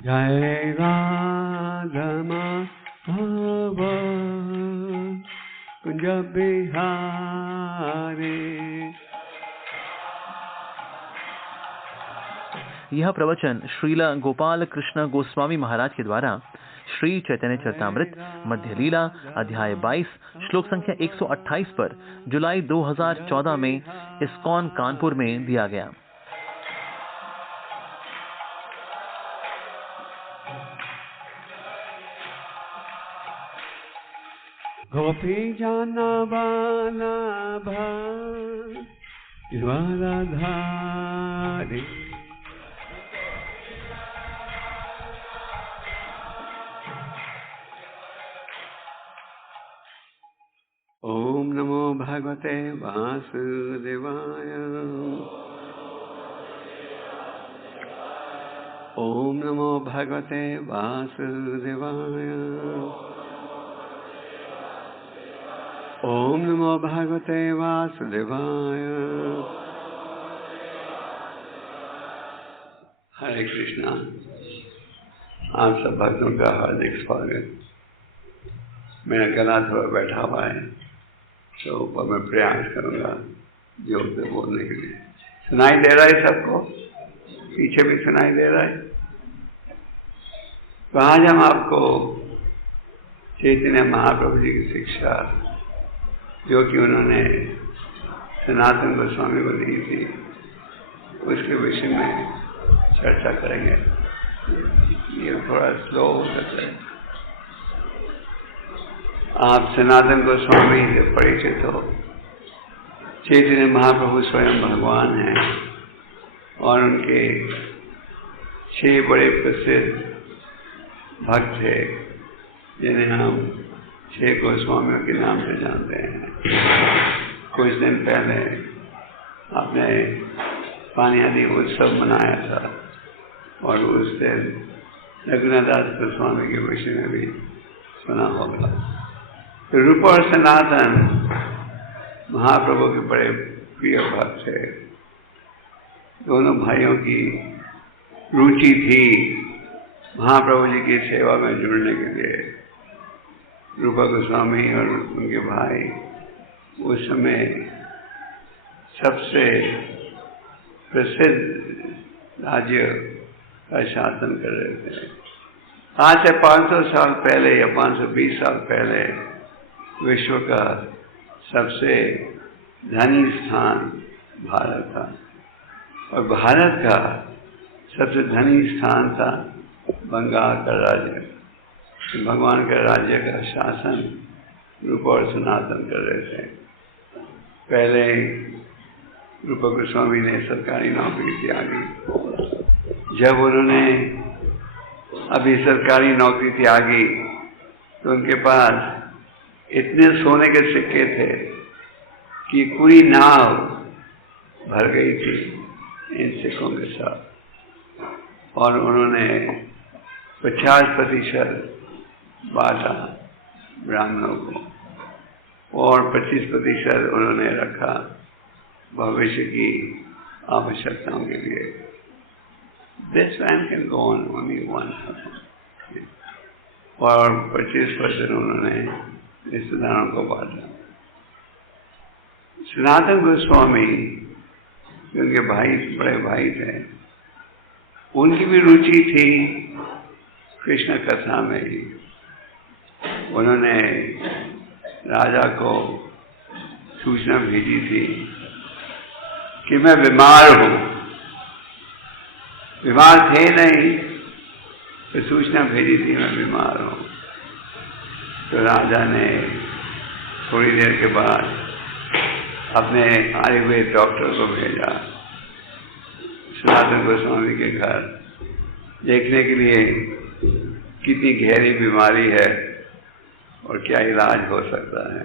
जय राधा माधव कुंज बिहारी। यह प्रवचन श्रील गोपाल कृष्ण गोस्वामी महाराज के द्वारा श्री चैतन्य चरितामृत मध्य लीला अध्याय 22 श्लोक संख्या 128 पर जुलाई 2014 में इस्कॉन कानपुर में दिया गया। गोपी जाना बाला धारी ओम नमो भगवते वासुदेवाय। ओम नमो भगवते वासुदेवाय। ओम नमो भगवते वासुदेवाय। हरे कृष्णा। आप सब भक्तों का हार्दिक स्वागत। मेरा गला थोड़ा बैठा हुआ है तो ऊपर मैं प्रयास करूंगा जोर से बोलने के लिए। सुनाई दे रहा है सबको? पीछे भी सुनाई दे रहा है? तो आज हम आपको चैतन्य महाप्रभु जी की शिक्षा जो कि उन्होंने सनातन गोस्वामी को दी थी उसके विषय में चर्चा करेंगे। ये थोड़ा स्लो हो जाता है। आप सनातन गोस्वामी से परिचित हो। चैतन्य महाप्रभु स्वयं भगवान हैं और उनके 6 बड़े प्रसिद्ध भक्त थे जिन्हें हम 6 गोस्वामियों के नाम से जानते हैं। कुछ दिन पहले आपने पानिहाटी उत्सव मनाया था और उस दिन रघुनाथदास गोस्वामी के विषय में भी सुना होगा। तो रूप और सनातन महाप्रभु के बड़े प्रिय भक्त थे। दोनों भाइयों की रुचि थी महाप्रभु जी की सेवा में जुड़ने के लिए। रूपा गोस्वामी और उनके भाई उस समय सबसे प्रसिद्ध राज्य का शासन कर रहे थे। आज से 500 साल पहले या 520 साल पहले विश्व का सबसे धनी स्थान भारत था और भारत का सबसे धनी स्थान था बंगाल का राज्य। भगवान के राज्य का शासन रूप और सनातन कर रहे थे। पहले रूप गोस्वामी ने सरकारी नौकरी त्यागी। जब उन्होंने अभी सरकारी नौकरी त्यागी तो उनके पास इतने सोने के सिक्के थे कि पूरी नाव भर गई थी इन सिक्कों के साथ और उन्होंने 50% बांटा ब्राह्मणों को और 25% उन्होंने रखा भविष्य की आवश्यकताओं के लिए। This man can go on only one person. और 25% उन्होंने रिश्तेदारों को बांटा। सनातन गोस्वामी उनके भाई बड़े भाई थे, उनकी भी रुचि थी कृष्ण कथा में ही। उन्होंने राजा को सूचना भेजी थी कि मैं बीमार हूँ। बीमार थे नहीं तो सूचना भेजी थी मैं बीमार हूँ। तो राजा ने थोड़ी देर के बाद अपने आयुर्वेद डॉक्टर को भेजा सनातन गोस्वामी के घर देखने के लिए कितनी गहरी बीमारी है और क्या इलाज हो सकता है।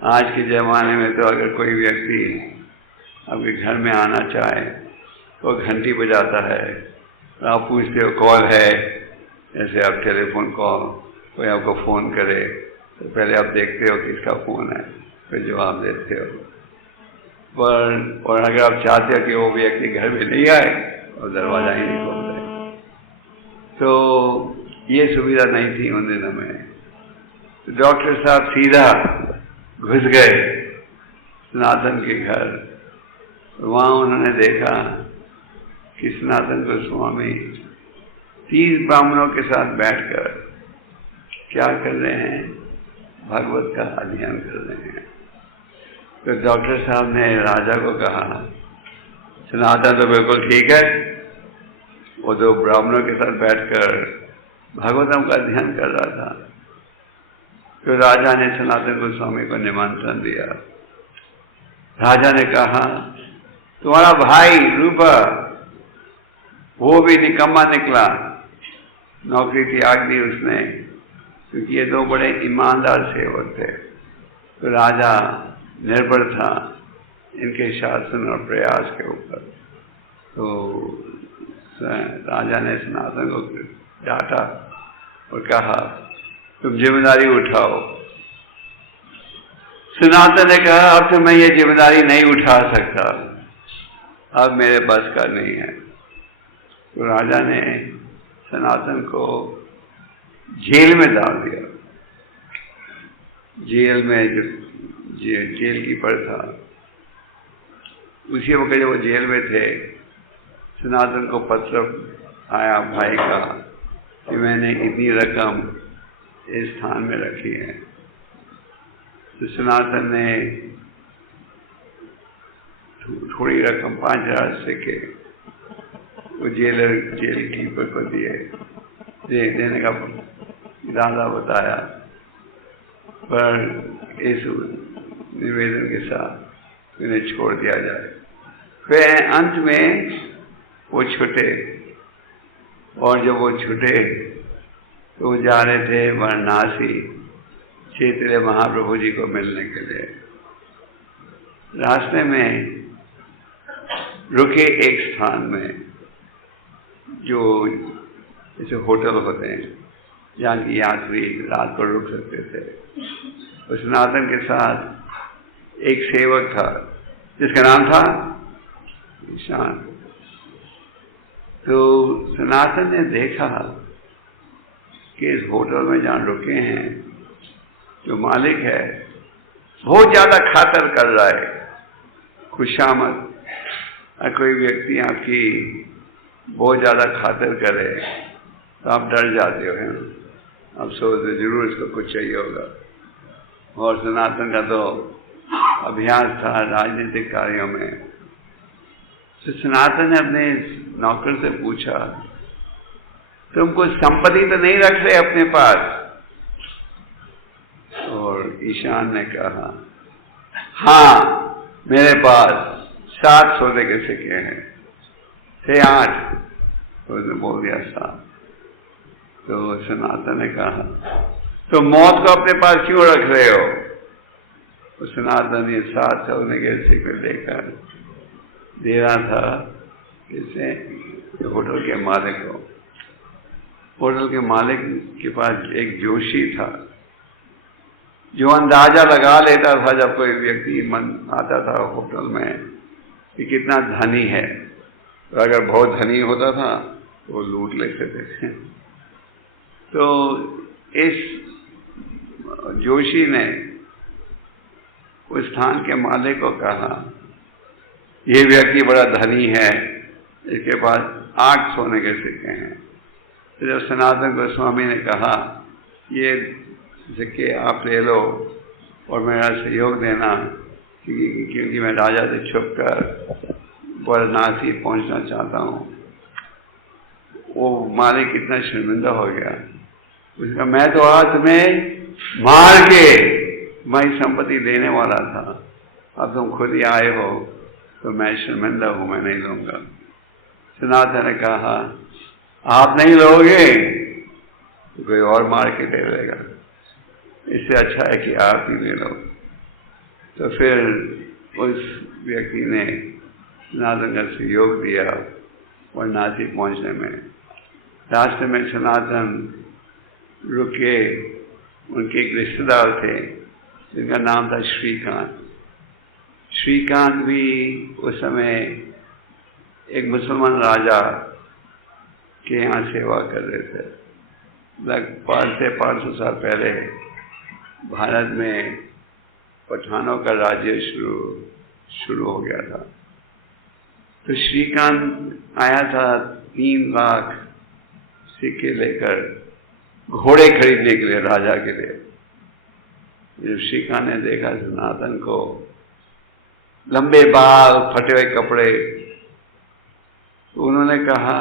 आज के ज़माने में तो अगर कोई व्यक्ति आपके घर में आना चाहे तो घंटी बजाता है, आप पूछते हो कॉल है, जैसे आप टेलीफोन कॉल कोई आपको फ़ोन करे तो पहले आप देखते हो किसका फ़ोन है, फिर जवाब देते हो। और अगर आप चाहते हो कि वो व्यक्ति घर में नहीं आए और दरवाज़ा ही नहीं खोलते, तो ये सुविधा नहीं थी उन दिनों में। तो डॉक्टर साहब सीधा घुस गए सनातन के घर। वहाँ उन्होंने देखा कि सनातन गोस्वामी 30 ब्राह्मणों के साथ बैठकर क्या कर रहे हैं, भागवत का अध्ययन कर रहे हैं। तो डॉक्टर साहब ने राजा को कहा, सनातन तो बिल्कुल ठीक है, वो दो ब्राह्मणों के साथ बैठकर भागवतम का अध्ययन कर रहा था। तो राजा ने सनातन गोस्वामी को निमंत्रण दिया। राजा ने कहा, तुम्हारा भाई रूपा वो भी निकम्मा निकला, नौकरी त्याग दी उसने, क्योंकि ये दो बड़े ईमानदार सेवक थे। तो राजा निर्भर था इनके शासन और प्रयास के ऊपर। तो राजा ने सनातन को डांटा और कहा, तुम जिम्मेदारी उठाओ। सनातन ने कहा, अब तो मैं ये जिम्मेदारी नहीं उठा सकता, अब मेरे बस का नहीं है। तो राजा ने सनातन को जेल में डाल दिया। जेल में जो जेल कीपर था, उसी वक्त जब वो जेल में थे, सनातन को पत्र आया भाई का कि मैंने इतनी रकम इस स्थान में रखी है। तो सनातन ने थोड़ी रकम 5000 सिक्के वो जेल कीपर को देने का इरादा बताया, पर इस निवेदन के साथ उन्हें छोड़ दिया जाए। फिर अंत में वो छूटे, और जब वो छूटे तो जा रहे थे वाराणसी चैतन्य महाप्रभु जी को मिलने के लिए। रास्ते में रुके एक स्थान में, जो जैसे होटल होते हैं जहाँ की यात्री रात को रुक सकते थे। तो सनातन के साथ एक सेवक था जिसका नाम था ईशान। तो सनातन ने देखा कि इस होटल में जहाँ रुके हैं जो मालिक है बहुत ज्यादा खातर कर रहा है, खुशामद। कोई व्यक्ति आपकी बहुत ज्यादा खातर करे तो आप डर जाते हो, है ना, आप सोचते जरूर इसको कुछ चाहिए होगा। और सनातन का तो अभ्यास था राजनीतिक कार्यों में। तो सनातन ने अपने नौकर से पूछा, तुम कुछ संपत्ति तो नहीं रख रहे अपने पास? और ईशान ने कहा, हाँ मेरे पास 7 सोने के सिक्के हैं, थे 8। तो उसने बोल दिया 7। तो सनातन ने कहा, तो मौत को अपने पास क्यों रख रहे हो? तो सनातन ये 7 सोने के सिक्के लेकर दे रहा था किसे? होटल के मालिक को। होटल के मालिक के पास एक जोशी था जो अंदाजा लगा लेता था जब कोई व्यक्ति आता था होटल में कि कितना धनी है। तो अगर बहुत धनी होता था तो वो लूट लेते थे। तो इस जोशी ने उस स्थान के मालिक को कहा, ये व्यक्ति बड़ा धनी है, इसके पास 8 सोने के सिक्के हैं। तो जब सनातन गोस्वामी ने कहा, ये सिक्के आप ले लो और मेरा सहयोग देना, क्योंकि मैं राजा से छुपकर वाराणसी पहुंचना चाहता हूँ, वो मालिक कितना शर्मिंदा हो गया। उसका, मैं तो आज तुम्हें मार के मैं संपत्ति देने वाला था, अब तुम खुद ही आए हो तो मैं शर्मिंदा हूँ, मैं नहीं लूंगा। सनातन ने कहा, आप नहीं लोगे तो कोई और मार के दे देगा, इससे अच्छा है कि आप ही ले लो। तो फिर उस व्यक्ति ने सनातन का सहयोग दिया वाराणसी पहुंचने में। रास्ते में सनातन रुके, उनके एक रिश्तेदार थे जिनका नाम था श्रीकांत। श्रीकांत भी उस समय एक मुसलमान राजा के यहाँ सेवा कर रहे थे। लगभग 500 से 500 साल पहले भारत में पठानों का राज्य शुरू हो गया था। तो श्रीकांत आया था 3 लाख सिक्के लेकर घोड़े खरीदने के लिए, राजा के लिए। जब श्रीकांत ने देखा सनातन को, लंबे बाल, फटे हुए कपड़े, तो उन्होंने कहा,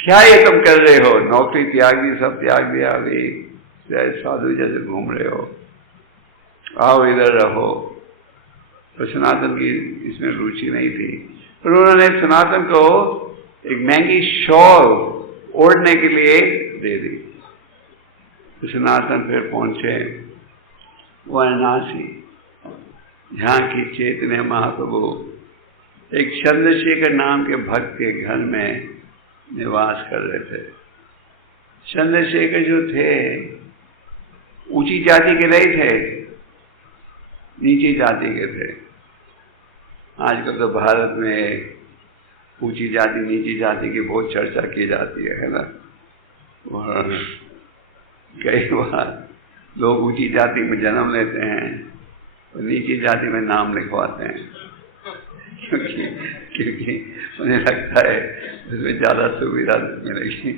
क्या ये तुम कर रहे हो? नौकरी त्याग दी, सब त्याग दिया, अभी साधु जैसे घूम रहे हो, आओ इधर रहो। तो सनातन की इसमें रुचि नहीं थी, पर उन्होंने सनातन को एक महंगी शॉल ओढ़ने के लिए दे दी। तो सनातन फिर पहुंचे वाराणसी, जहाँ की चैतन्य महाप्रभु एक चंद्रशेखर नाम के भक्त के घर में निवास कर रहे थे। चंद्रशेखर जो थे ऊंची जाति के नहीं थे, नीची जाति के थे। आजकल तो भारत में ऊंची जाति नीची जाति की बहुत चर्चा की जाती है ना। और कई बार लोग ऊंची जाति में जन्म लेते हैं और नीची जाति में नाम लिखवाते हैं, क्योंकि उन्हें लगता है उसमें ज़्यादा सुविधा मिलेगी,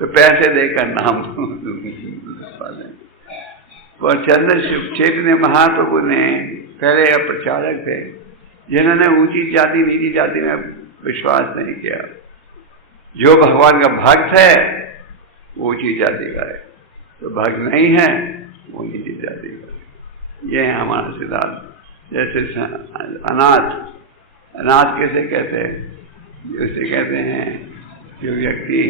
तो पैसे देकर नाम लिखवा दें। और चैतन्य महाप्रभु ने पहले प्रचारक थे जिन्होंने ऊंची जाति नीची जाति में विश्वास नहीं किया। जो भगवान का भक्त है वो ऊंची जाति का है, तो भक्त नहीं है वो नीची जाति का है। ये है हमारा सिद्धांत। जैसे अनाथ कैसे कहते हैं? उसे कहते हैं जो व्यक्ति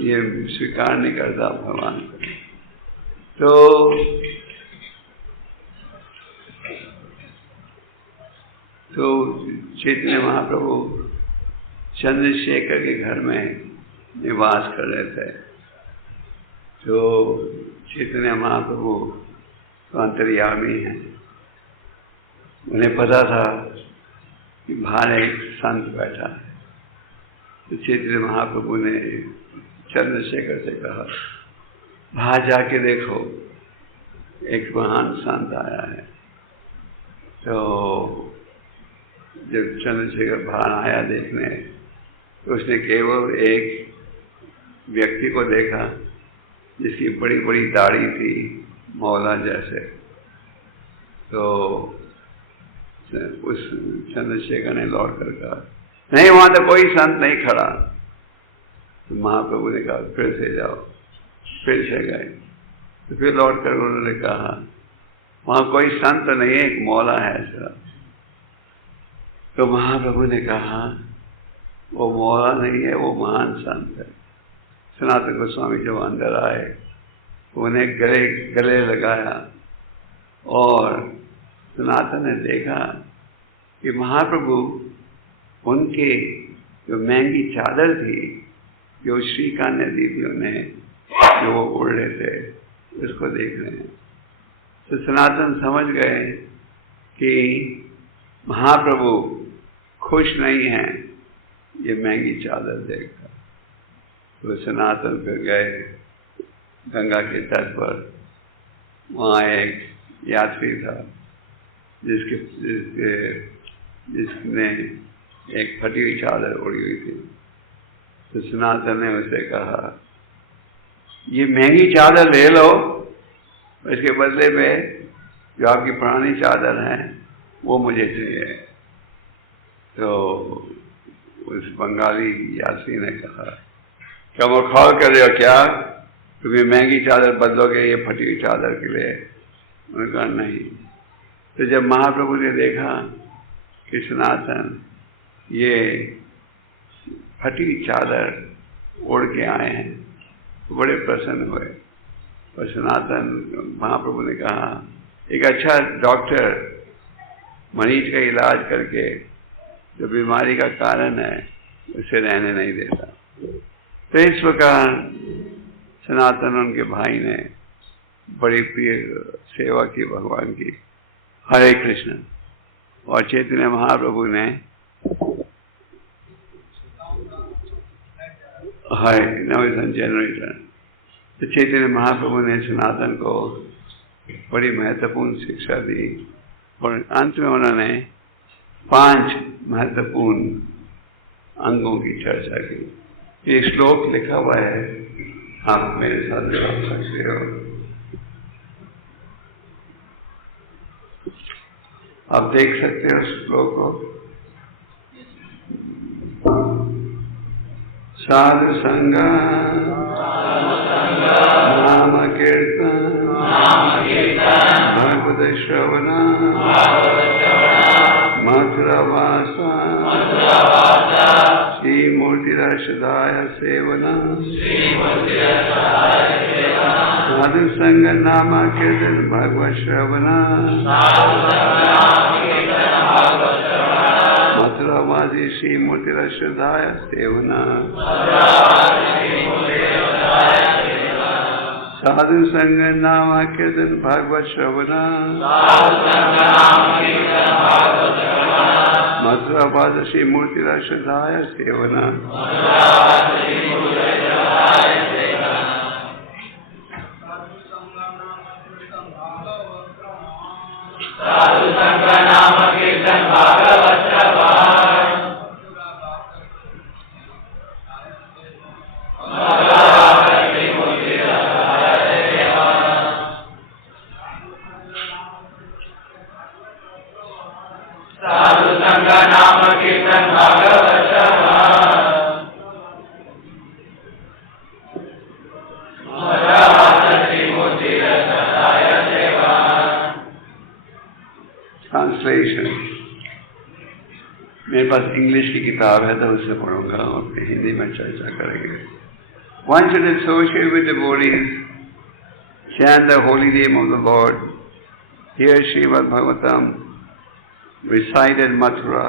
ये स्वीकार नहीं करता भगवान को। तो चैतन्य महाप्रभु चंद्रशेखर के घर में निवास कर रहे थे। तो चैतन्य महाप्रभु तो अंतर्यामी हैं, उन्हें पता था कि बाहर एक संत बैठा है। तो चैतन्य महाप्रभु ने चंद्रशेखर से कहा, बाहर जाके देखो, एक महान संत आया है। तो जब चंद्रशेखर बाहर आया देखने, तो उसने केवल एक व्यक्ति को देखा जिसकी बड़ी बड़ी दाढ़ी थी, मौला जैसे। तो उस चंद्रशेखर ने लौट कर कहा, नहीं, वहां तो कोई संत नहीं खड़ा। तो महाप्रभु ने कहा, फिर से जाओ। फिर से गए, तो फिर लौट कर उन्होंने कहा, वहां कोई संत नहीं है, एक मौला है ऐसा। तो महाप्रभु ने कहा, वो मौला नहीं है, वो महान संत है। सनातन गोस्वामी जब अंदर आए, उन्हें गले लगाया और सनातन ने देखा कि महाप्रभु उनके जो महंगी चादर थी, जो श्रीकांत ने दी थी उन्हें, जो वो ओढ़ रहे थे, उसको देख रहे हैं। तो सनातन समझ गए कि महाप्रभु खुश नहीं हैं ये महंगी चादर देखकर। तो सनातन फिर गए गंगा के तट पर। वहाँ एक यात्री था जिसने एक फटी हुई चादर ओढ़ी हुई थी। तो सनातन ने उसे कहा, ये महंगी चादर ले लो, इसके बदले में जो आपकी पुरानी चादर है वो मुझे चाहिए। तो उस बंगाली यात्री ने कहा, क्या वो खौल कर रहे हो क्या? तुम ये महंगी चादर बदलोगे ये फटी हुई चादर के लिए? उन्होंने कहा नहीं। तो जब महाप्रभु ने देखा कि सनातन ये फटी हुई चादर ओढ़ के आए हैं, तो बड़े प्रसन्न हुए। और सनातन महाप्रभु ने कहा, एक अच्छा डॉक्टर मरीज का इलाज करके जो बीमारी का कारण है उसे रहने नहीं देता। तो इस प्रकार सनातन उनके भाई ने बड़ी प्रिय सेवा की भगवान की। हरे कृष्ण। और चैतन्य महाप्रभु ने है, नाउ इज ऑन जनरेटर। तो चैतन्य महाप्रभु ने सनातन को बड़ी महत्वपूर्ण शिक्षा दी और अंत में उन्होंने 5 महत्वपूर्ण अंगों की चर्चा की। ये श्लोक लिखा हुआ है, आप मेरे साथ जोड़ सकते हो। आप देख सकते हो श्लोक को। साधु संग नाम कीर्तन भगवत श्रवण मथुरा वासा श्री मूर्तिरसदाय सेवना साधु संग नाम कीर्तन भगवत श्रवण मथुरावासी श्री मूर्तिरसदाय सेवना साधु संग नाम कीर्तन भागवत श्रवण मथुरावास श्री मूर्तिरसदाय सेवना। साधु संग नाम कीर्तन भागवत मेरे पास इंग्लिश की किताब है तो उससे पढ़ूंगा और हिंदी में चर्चा करेंगे। One should associate with devotees, chant the holy name of the Lord, hear Srimad Bhagavatam, recite at Mathura,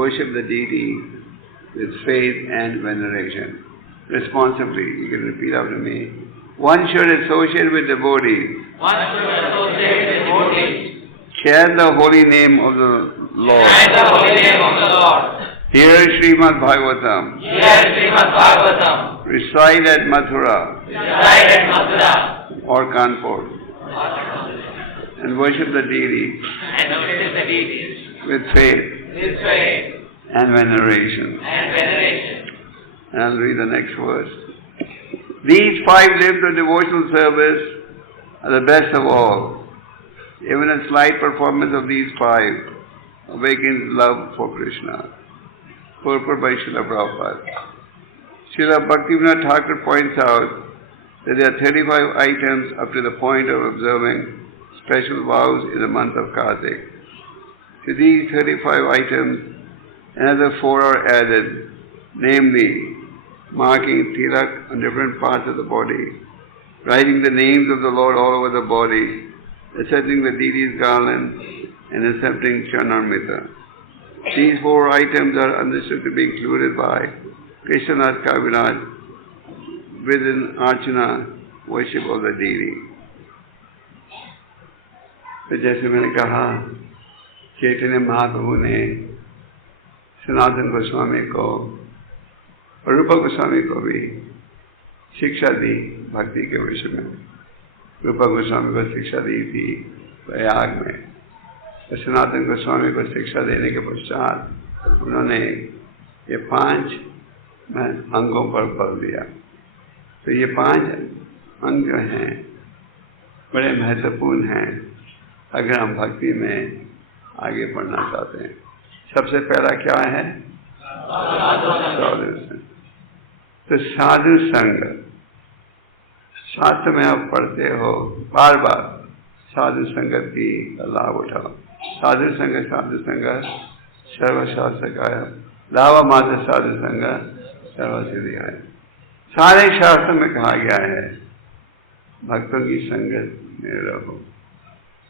worship the deity with faith and veneration. Responsibly, you can repeat after me. One should associate with devotees. One should associate with devotees. Chant the holy name of the Lord. Chant the holy name of the Lord. Hear Srimad Bhagavatam. Hear Srimad Bhagavatam. Recite at Mathura. Recite at Mathura. Or Kanpur. And worship the deity. And worship the deity. With faith. With faith. And veneration. And veneration. And I'll read the next verse. These 5 limbs of devotional service are the best of all. Even a slight performance of these 5 awakens love for Krishna. Purport by Srila Prabhupada. Srila Bhaktivinoda Thakur points out that there are 35 items up to the point of observing special vows in the month of Kartik. To these 35 items, another 4 are added, namely, marking tilak on different parts of the body, writing the names of the Lord all over the body, accepting the deity's garland, and accepting Chanarmita. These 4 items are understood to be included by Krishnadas Kaviraj within Archana, worship of the deity. तो जैसे मैंने कहा, चैतन्य महाप्रभु ने सनातन गोस्वामी को और रूप गोस्वामी को भी शिक्षा दी भक्ति के विषय में। रूप गोस्वामी को शिक्षा दी थी प्रयाग में, तो सनातन गोस्वामी को शिक्षा देने के पश्चात उन्होंने ये 5 अंगों पर बल दिया। तो ये 5 अंग हैं, बड़े महत्वपूर्ण हैं अगर हम भक्ति में आगे बढ़ना चाहते हैं। सबसे पहला क्या है? साधु संग। तो साधु संग, शास्त्र में आप पढ़ते हो बार बार, साधु संगत की लाभ उठाओ। साधु संग सर्वशास्त्रकाय लाभ मात्र साधु संग सर्वसिद्धियाय। सारे शास्त्र में कहा गया है भक्तों की संगत में रहो।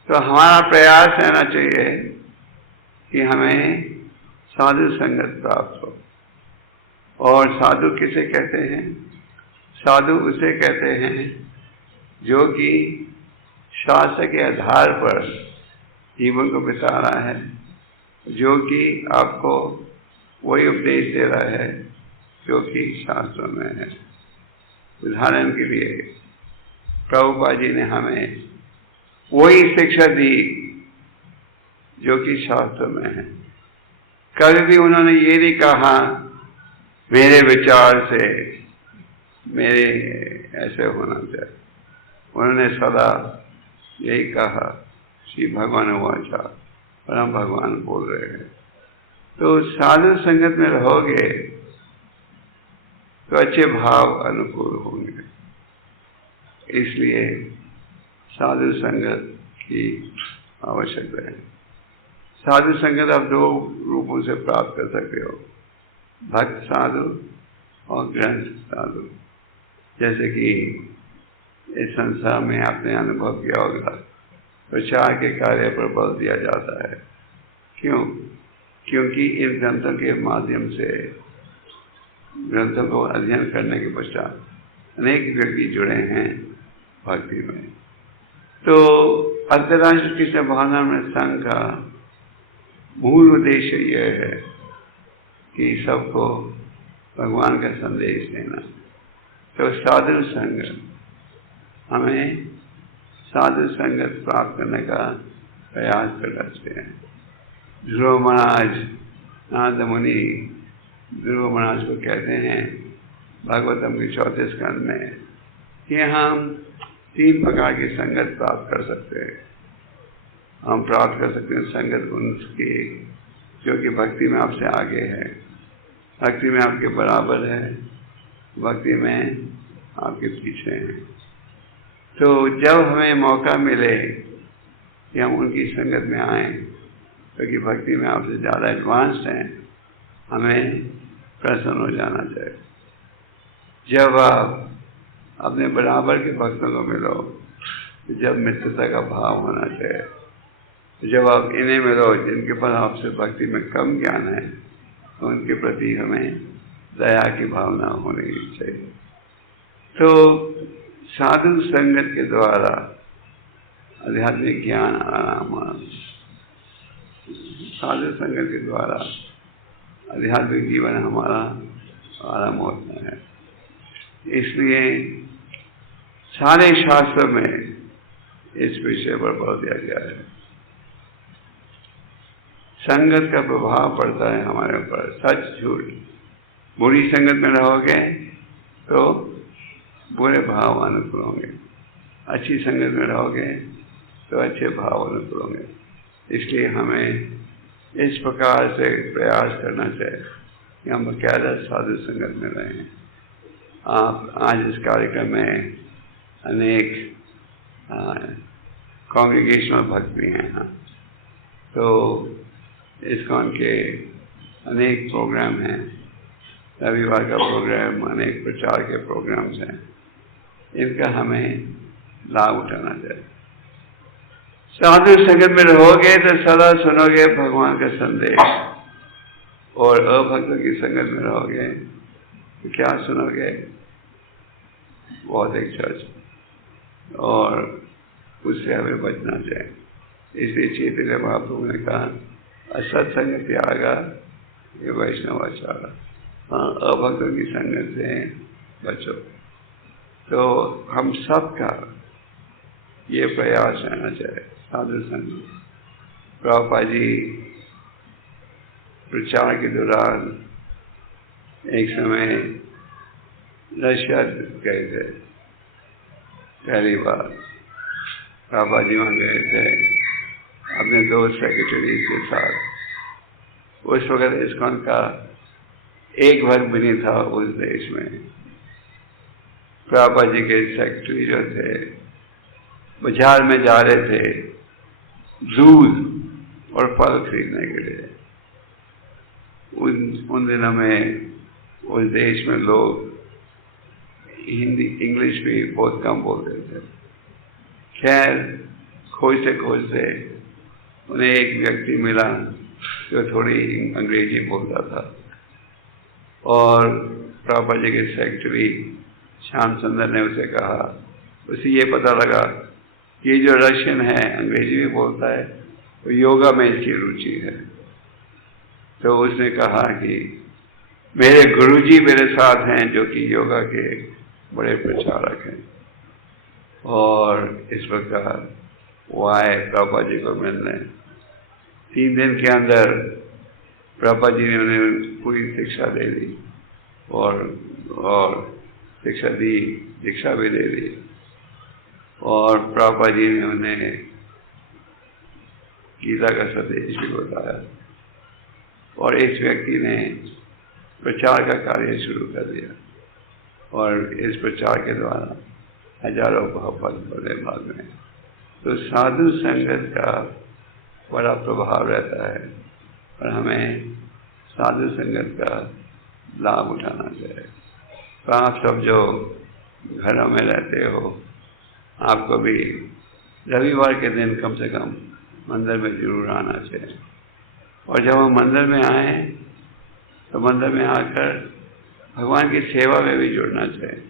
तो हमारा प्रयास रहना चाहिए कि हमें साधु संगत प्राप्त हो। और साधु किसे कहते हैं? साधु उसे कहते हैं जो कि शास्त्र के आधार पर जीवन को बिता रहा है, जो कि आपको वही उपदेश दे रहा है जो कि शास्त्रों में है। उदाहरण के लिए प्रभुपाद जी ने हमें वही शिक्षा दी जो कि शास्त्र में है। कभी भी उन्होंने ये नहीं कहा मेरे विचार से मेरे ऐसे होना चाहिए। उन्होंने सदा यही कहा श्री भगवान वाचा, परम भगवान बोल रहे हैं। तो साधु संगत में रहोगे तो अच्छे भाव अनुकूल होंगे। इसलिए साधु संगत की आवश्यकता है। साधु संगत आप दो रूपों से प्राप्त कर सकते हो, भक्त साधु और ग्रंथ साधु। जैसे कि इस संसार में आपने अनुभव किया होगा, प्रचार के कार्य पर बल दिया जाता है। क्यों? क्योंकि इन ग्रंथों के माध्यम से, ग्रंथों को अध्ययन करने के पश्चात अनेक व्यक्ति जुड़े हैं भक्ति में। तो अंतर्राष्ट्रीय कृष्ण भावनामृत संघ का मूल उद्देश्य यह है कि सबको भगवान का संदेश देना। तो साधु संगत, हमें साधु संगत प्राप्त करने का प्रयास करते हैं। ध्रुव महाराज, नारद मुनि ध्रुव महाराज को कहते हैं भागवतम के 4थे स्कंद में कि हम 3 प्रकार की संगत प्राप्त कर सकते हैं। हम प्राप्त कर सकते हैं संगत उनकी जो कि भक्ति में आपसे आगे है, भक्ति में आपके बराबर है, भक्ति में आपके पीछे है। तो जब हमें मौका मिले कि हम उनकी संगत में आए, क्योंकि भक्ति में आपसे ज़्यादा एडवांस्ड हैं, हमें प्रसन्न हो जाना चाहिए। जब आप अपने बराबर के भक्तों को मिलो, जब मित्रता का भाव होना चाहिए। जब आप इन्हें मिलो जिनके पास आपसे भक्ति में कम ज्ञान है, तो उनके प्रति हमें दया की भावना होनी चाहिए। तो साधु संगत के द्वारा आध्यात्मिक ज्ञान आराम, साधु संगत के द्वारा आध्यात्मिक जीवन हमारा आराम होता है। इसलिए सारे शास्त्र में इस विषय पर बल दिया गया है। संगत का प्रभाव पड़ता है हमारे ऊपर, सच झूठ। बुरी संगत में रहोगे तो बुरे भाव अनुकूल होंगे, अच्छी संगत में रहोगे तो अच्छे भाव अनुकूल होंगे। इसलिए हमें इस प्रकार से प्रयास करना चाहिए कि हम बकायदा साधु संगत में रहें। आप आज इस कार्यक्रम में अनेक कांग्रेगेशनल भक्त भी हैं। तो इस्कॉन के अनेक प्रोग्राम हैं, रविवार का प्रोग्राम, अनेक प्रचार के प्रोग्राम्स हैं। इनका हमें लाभ उठाना चाहिए। साधु संगत में रहोगे तो सदा सुनोगे भगवान का संदेश, और अभक्तों की संगत में रहोगे तो क्या सुनोगे? बौद्धिक चर्च, और उससे हमें बचना चाहिए। इसलिए चैतन्य महाप्रभु ने कहा असत्संग त्यागा ये वैष्णवाचार, अभक्तों की संगत से बचो। तो हम सबका ये प्रयास रहना चाहिए साधु संग। प्रभुपाद जी प्रचार के दौरान एक समय रशिया गए थे, पहली बार प्रभुपाद जी वहाँ गए थे अपने 2 सेक्रेटरी के साथ। उस वक्त इस्कॉन का एक वर्ग भी नहीं था उस देश में। प्रभुपाद जी के सेक्रेटरी जो थे बाजार में जा रहे थे दूध और फल खरीदने के लिए। उन दिनों में उस देश में लोग हिंदी इंग्लिश भी बहुत कम बोलते थे। खैर खोजते खोजते उन्हें एक व्यक्ति मिला जो थोड़ी अंग्रेजी बोलता था, और प्रभुपाद जी के सेक्रेटरी श्याम सुंदर ने उसे कहा, उसे ये पता लगा कि ये जो रशियन है अंग्रेजी भी बोलता है, तो योगा में इसकी रुचि है। तो उसने कहा कि मेरे गुरुजी मेरे साथ हैं जो कि योगा के बड़े प्रचारक हैं, और इस प्रकार वो आए प्रभुपाद जी को मिलने। 3 दिन के अंदर प्रभुपाद जी ने उन्हें पूरी शिक्षा दे दी और शिक्षा दी, दीक्षा भी दे दी, और प्रभुपाद जी ने उन्हें गीता का संदेश भी बताया, और इस व्यक्ति ने प्रचार का कार्य शुरू कर दिया, और इस प्रचार के द्वारा हजारों भावपद बोले बाद में। तो साधु संगत का बड़ा प्रभाव रहता है, और हमें साधु संगत का लाभ उठाना चाहिए। तो आप सब जो घरों में रहते हो, आपको भी रविवार के दिन कम से कम मंदिर में जरूर आना चाहिए, और जब हम मंदिर में आए तो मंदिर में आकर भगवान की सेवा में भी जुड़ना चाहिए।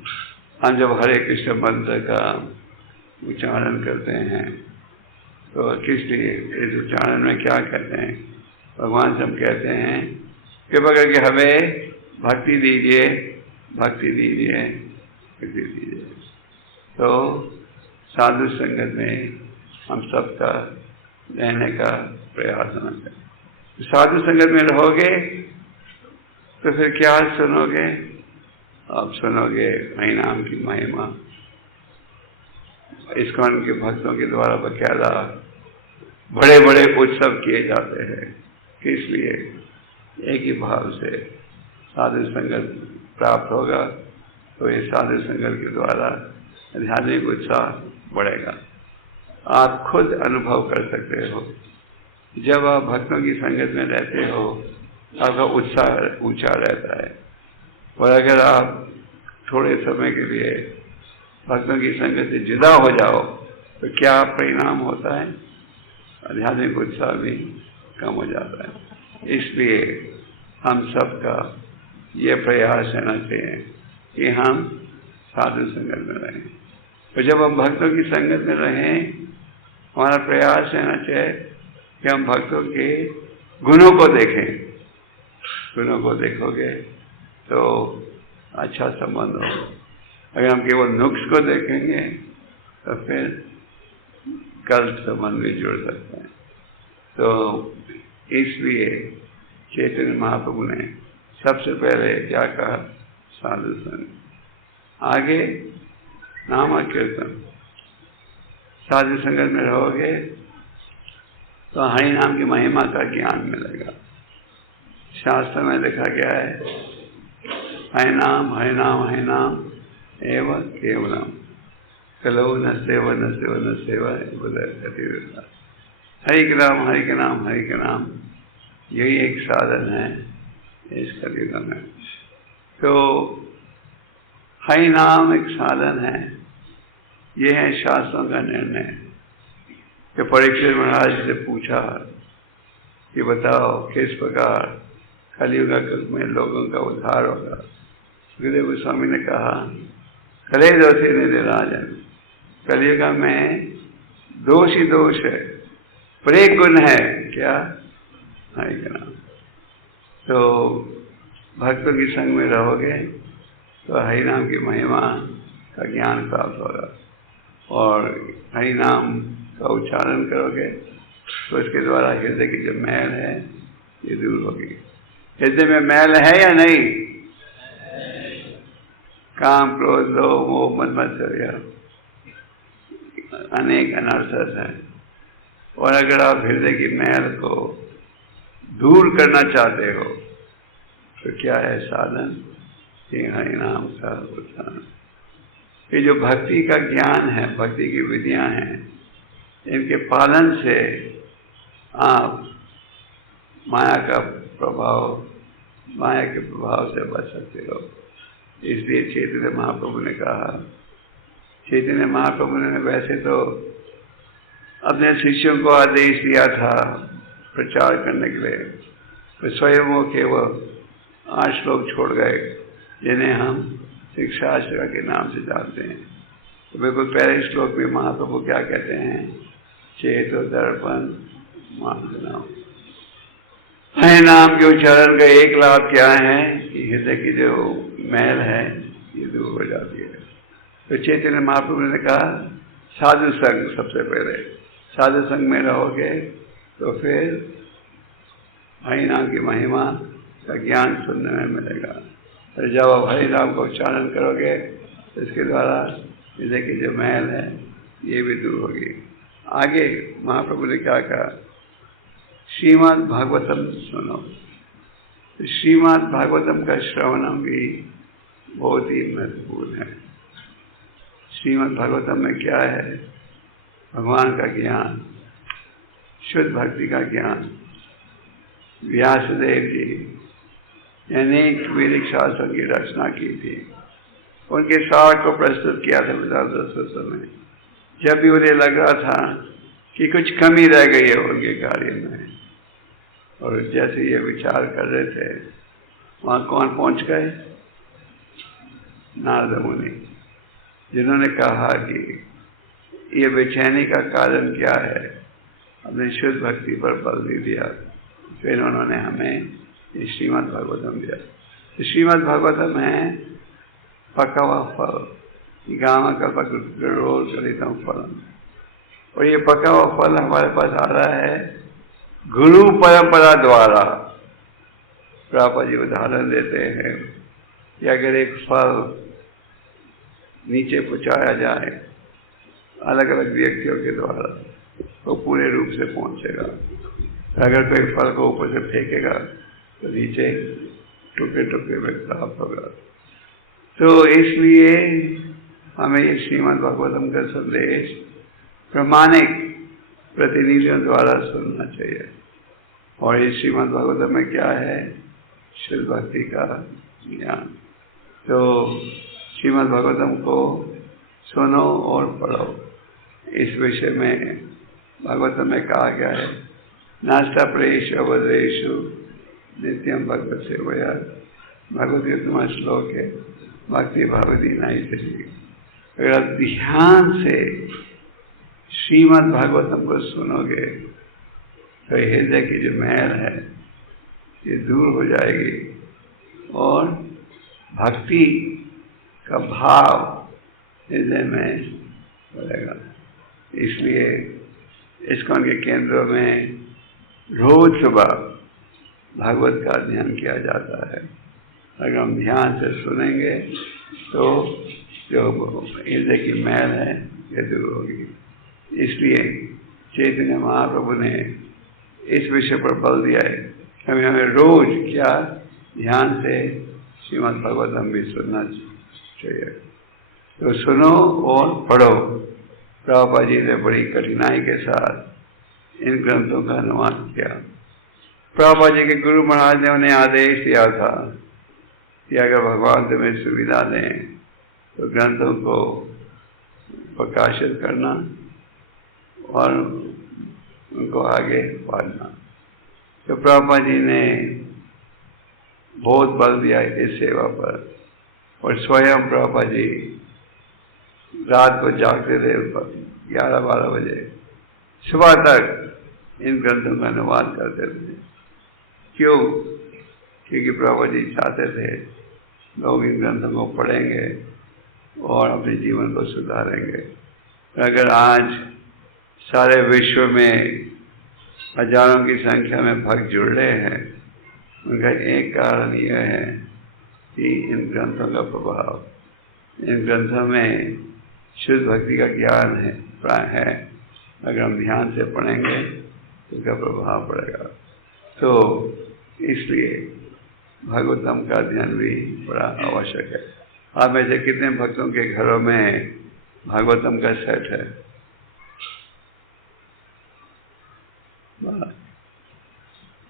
हम जब हरे कृष्ण मंत्र का उच्चारण करते हैं तो किस लिए, इस उच्चारण में क्या कहते हैं? भगवान से हम कहते हैं कृपा करके हमें भक्ति दीजिए, भक्ति दीजिए, भक्ति दीजिए। तो साधु संगत में हम सबका रहने का प्रयास होना चाहिए। साधु संगत में रहोगे तो फिर क्या सुनोगे? आप सुनोगे हरि नाम की महिमा। इस्कॉन के भक्तों के द्वारा बकायदा बड़े बड़े उत्सव किए जाते हैं। किस लिए? एक ही भाव से साधु संगत प्राप्त होगा तो ये साधु संगत के द्वारा आध्यात्मिक उत्साह बढ़ेगा। आप खुद अनुभव कर सकते हो, जब आप भक्तों की संगत में रहते हो आपका उत्साह ऊंचा रहता है, और अगर आप थोड़े समय के लिए भक्तों की संगत से जुदा हो जाओ तो क्या परिणाम होता है? आध्यात्मिक उत्साह भी कम हो जाता है। इसलिए हम सबका ये प्रयास रहना चाहिए कि हम साधु संगत में रहें। तो जब हम भक्तों की संगत में रहें, हमारा प्रयास रहना चाहिए कि हम भक्तों के गुणों को देखें। गुणों को देखोगे तो अच्छा संबंध होगा। अगर हम केवल नुक्स को देखेंगे तो फिर गलत संबंध भी जुड़ सकते हैं। तो इसलिए चैतन्य महाप्रभु ने सबसे पहले क्या कहा? साधु संग। आगे नाम कीर्तन। साधु संगत में रहोगे तो हरि नाम की महिमा का ज्ञान मिलेगा। शास्त्र में लिखा गया है हरि नाम हरि नाम हरि नाम एवं केवलम कलो न सेवा न सेवा न सेवा बोला। हरि के नाम हरि के नाम हरि के नाम, यही एक साधन है इस कलयुग में। तो हरि नाम एक साधन है। ये है शास्त्रों का निर्णय। कि परीक्षित महाराज से पूछा कि बताओ किस प्रकार कलयुग में लोगों का उद्धार होगा। गुरुदेव गोस्वामी ने कहा कले दोषी निराजन, कलयुग में दोष ही दोष है, पर एक गुण है। क्या? हरि का नाम। तो भक्तों की संग में रहोगे तो हरि नाम की महिमा का ज्ञान प्राप्त होगा, और हरि नाम का उच्चारण करोगे तो इसके द्वारा हृदय की जो मैल है ये दूर होगी। हृदय में मैल है या नहीं? काम क्रोध लोभ मोह मद मत्सर्य अनेक अनर्थ है, और अगर आप हृदय की मैल को दूर करना चाहते हो तो क्या है साधन? ये हरि नाम का उच्चारण। ये जो भक्ति का ज्ञान है, भक्ति की विधियां हैं, इनके पालन से आप माया के प्रभाव से बच सकते हो। इसलिए चैतन्य महाप्रभु ने कहा, चैतन्य महाप्रभु ने वैसे तो अपने शिष्यों को आदेश दिया था प्रचार करने के लिए, तो स्वयं वो केवल 8 श्लोक छोड़ गए जिन्हें हम शिक्षाशास्त्र के नाम से जानते हैं। तो बिल्कुल पहले श्लोक में महाप्रभु क्या कहते हैं? चेतो दर्पण मान नाम। हरि नाम के उच्चारण का एक लाभ क्या है कि हृदय की जो मैल है ये दूर हो जाती है। तो चैतन्य महाप्रभु ने कहा साधु संग, सबसे पहले साधु संग में रहोगे तो फिर हरि नाम की महिमा का ज्ञान सुनने में मिलेगा। तो जब आप हरि नाम का उच्चारण करोगे तो इसके द्वारा हृदय की जो मैल है ये भी दूर होगी। आगे महाप्रभु ने क्या कहा, श्रीमद् भागवतम सुनो। तो श्रीमद् भागवतम का श्रवणम भी बहुत ही महत्वपूर्ण है। श्रीमद् भागवतम में क्या है, भगवान का ज्ञान, शुद्ध भक्ति का ज्ञान। व्यासदेव जी अनेक वैदिक शास्त्रों की रचना की थी, उनके सार को प्रस्तुत किया था वेदांत में। जब भी उन्हें लग रहा था कि कुछ कमी रह गई है उनके कार्य में, और जैसे ये विचार कर रहे थे, वहाँ कौन पहुँच गए, नारद मुनि, जिन्होंने कहा कि ये बेचैनी का कारण क्या है, अपनी शुद्ध भक्ति पर बल नहीं दिया। फिर उन्होंने हमें श्रीमद् भागवतम दिया। श्रीमद् भागवतम है पका हुआ फल, गामा का रोल कलितम फलम, और ये पका हुआ फल हमारे पास आ रहा है गुरु परंपरा द्वारा। प्रभुपाद जी उदाहरण देते हैं कि अगर एक फल नीचे पहुंचाया जाए अलग अलग व्यक्तियों के द्वारा तो पूरे रूप से पहुंचेगा। अगर कोई फल को ऊपर से फेंकेगा तो नीचे टुकड़े टुकड़े में प्राप्त होगा। तो इसलिए हमें ये श्रीमद् भागवतम का संदेश प्रामाणिक प्रतिनिधियों द्वारा सुनना चाहिए। और ये श्रीमद् भागवतम में क्या है, शुद्ध भक्ति का ज्ञान। तो श्रीमद् भागवतम को सुनो और पढ़ो। इस विषय में भागवतम में कहा गया है, नास्ता प्रेश अवधेशु नित्यम भगवत सेवया। भगवत गीता श्लोक है, भक्ति भावदी नहीं चलेगी। अगर आप ध्यान से श्रीमद् भागवतम को सुनोगे तो हृदय की जो मैल है ये दूर हो जाएगी और भक्ति का भाव हृदय में बढ़ेगा। इसलिए इस्कॉन के केंद्रों में रोज सुबह भागवत का अध्ययन किया जाता है। अगर हम ध्यान से सुनेंगे तो जो हृदय की मैल है ये दूर होगी। इसलिए चैतन्य महाप्रभु ने इस विषय पर बल दिया है कि हमें रोज क्या ध्यान से श्रीमद् भागवतम भी सुनना चाहिए। तो सुनो और पढ़ो। प्रभुपाद जी ने बड़ी कठिनाई के साथ इन ग्रंथों का अनुवाद किया। प्रभुपाद जी के गुरु महाराज ने उन्हें आदेश दिया था कि अगर भगवान तुम्हें सुविधा दें तो ग्रंथों को प्रकाशित करना और उनको आगे बढ़ना। तो प्रभुपाद जी ने बहुत बल दिया इस सेवा पर, और स्वयं प्रभुपाद जी रात को जागते थे 11-12 बजे, सुबह तक इन ग्रंथों का अनुवाद करते थे। क्यों? क्योंकि प्रभुपाद जी चाहते थे लोग इन ग्रंथों को पढ़ेंगे और अपने जीवन को सुधारेंगे। अगर आज सारे विश्व में हजारों की संख्या में भक्त जुड़ रहे हैं, उनका एक कारण यह है कि इन ग्रंथों का प्रभाव, इन ग्रंथों में शुद्ध भक्ति का ज्ञान है। अगर हम ध्यान से पढ़ेंगे तो उसका प्रभाव पड़ेगा। तो इसलिए भागवतम का अध्ययन भी बड़ा आवश्यक है। आप में से कितने भक्तों के घरों में भागवतम का सेट है?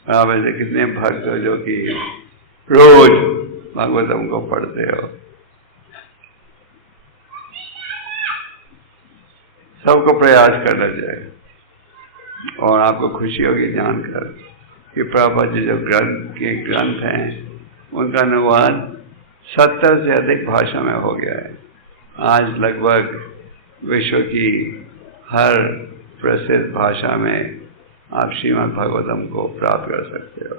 आप में से कितने भक्त हो जो कि रोज भागवतम को पढ़ते हो? सबको प्रयास करना चाहिए। और आपको खुशी होगी जानकर कि प्रभुपाद जी जो ग्रंथ हैं उनका अनुवाद 70 से अधिक भाषा में हो गया है। आज लगभग विश्व की हर प्रसिद्ध भाषा में आप श्रीमद् भागवतम को प्राप्त कर सकते हो।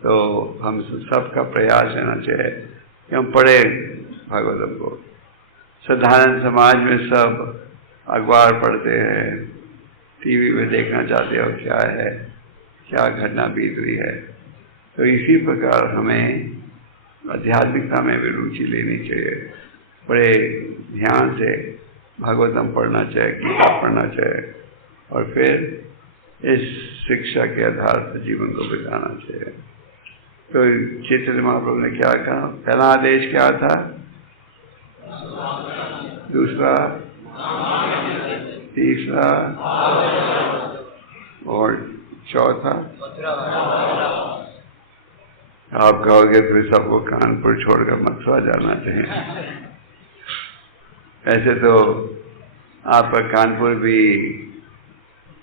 तो हम सबका प्रयास रहना चाहिए कि हम पढ़े भागवतम को। साधारण समाज में सब अखबार पढ़ते हैं, टीवी में देखना चाहते हो क्या है, क्या घटना बीत रही है। तो इसी प्रकार हमें आध्यात्मिकता में भी रुचि लेनी चाहिए, बड़े ध्यान से भागवतम पढ़ना चाहिए, गीता पढ़ना चाहिए, और फिर इस शिक्षा के आधार पर जीवन को बिताना चाहिए। तो चैतन्य महाप्रभु ने क्या कहा? पहला आदेश क्या था? दूसरा, तीसरा और चौथा? आप कहोगे फिर सबको कानपुर छोड़कर मथुरा जाना चाहिए। ऐसे तो आपका कानपुर भी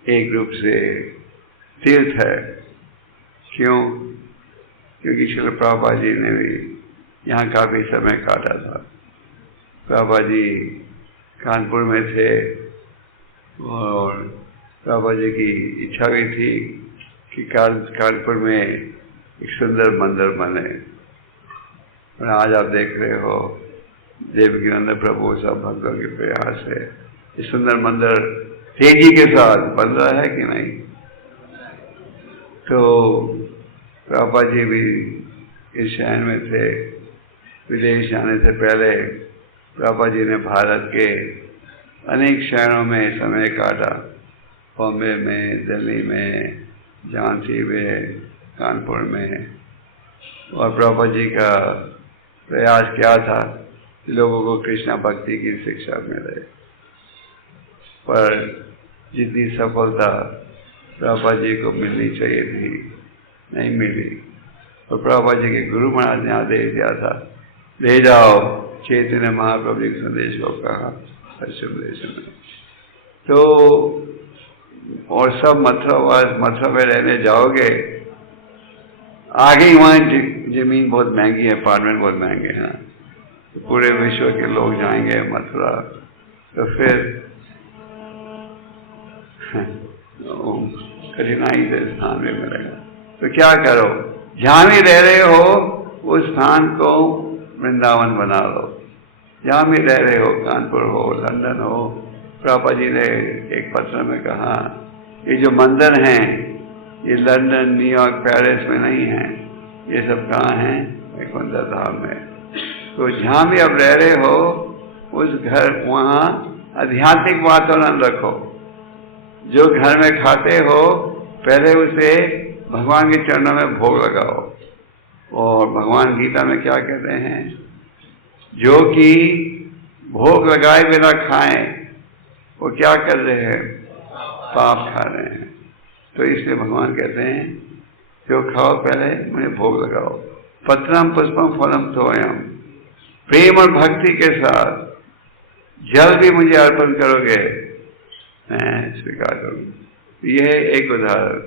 एक रूप से तीर्थ है। क्यों? क्योंकि श्रील प्रभुपाद जी ने भी यहाँ काफी समय काटा था। प्रभुपाद जी कानपुर में थे और प्रभुपाद जी की इच्छा भी थी कि कानपुर में एक सुंदर मंदिर बने। और आज आप देख रहे हो देवकीनंद प्रभु सब भक्तों के प्रयास है इस सुंदर मंदिर तेजी के साथ बन रहा है कि नहीं। तो प्रभुपाद जी भी इस शहर में थे। विदेश जाने से पहले प्रभुपाद जी ने भारत के अनेक शहरों में समय काटा, बॉम्बे में, दिल्ली में, झांसी में, कानपुर में। और प्रभुपाद जी का प्रयास क्या था कि लोगों को कृष्णा भक्ति की शिक्षा मिले। पर जितनी सफलता प्रभुपाद जी को मिलनी चाहिए थी, नहीं मिली। तो प्रभुपाद जी के गुरु महाराज ने आदेश दिया था, ले जाओ चैतन्य महाप्रभु के संदेश को कहा पश्चिम देश में। तो और सब मथुरा में रहने जाओगे, आगे ही वहाँ जमीन बहुत महंगी है, अपार्टमेंट बहुत महंगे हैं, तो पूरे विश्व के लोग जाएंगे मथुरा, तो फिर कठिनाई से स्थान में मिलेगा। तो क्या करो, जहां भी रह रहे हो उस स्थान को वृंदावन बना लो। जहां भी रह रहे हो, कानपुर हो, लंदन हो। प्रभुपाद जी ने एक पत्र में कहा, ये जो मंदिर हैं ये लंदन, न्यूयॉर्क, पेरिस में नहीं है, ये सब कहाँ हैं? वैकुंठ धाम में। तो जहां भी आप रह रहे हो उस घर, वहाँ आध्यात्मिक वातावरण रखो। जो घर में खाते हो पहले उसे भगवान के चरणों में भोग लगाओ। और भगवान गीता में क्या कहते हैं? जो कि भोग लगाए बिना खाएं वो क्या कर रहे हैं? पाप खा रहे हैं। तो इसलिए भगवान कहते हैं जो खाओ पहले मुझे भोग लगाओ। पत्रम पुष्पम फलम तोयम, प्रेम और भक्ति के साथ जल भी मुझे अर्पण करोगे, मैं स्वीकार करूंगा। यह एक उदाहरण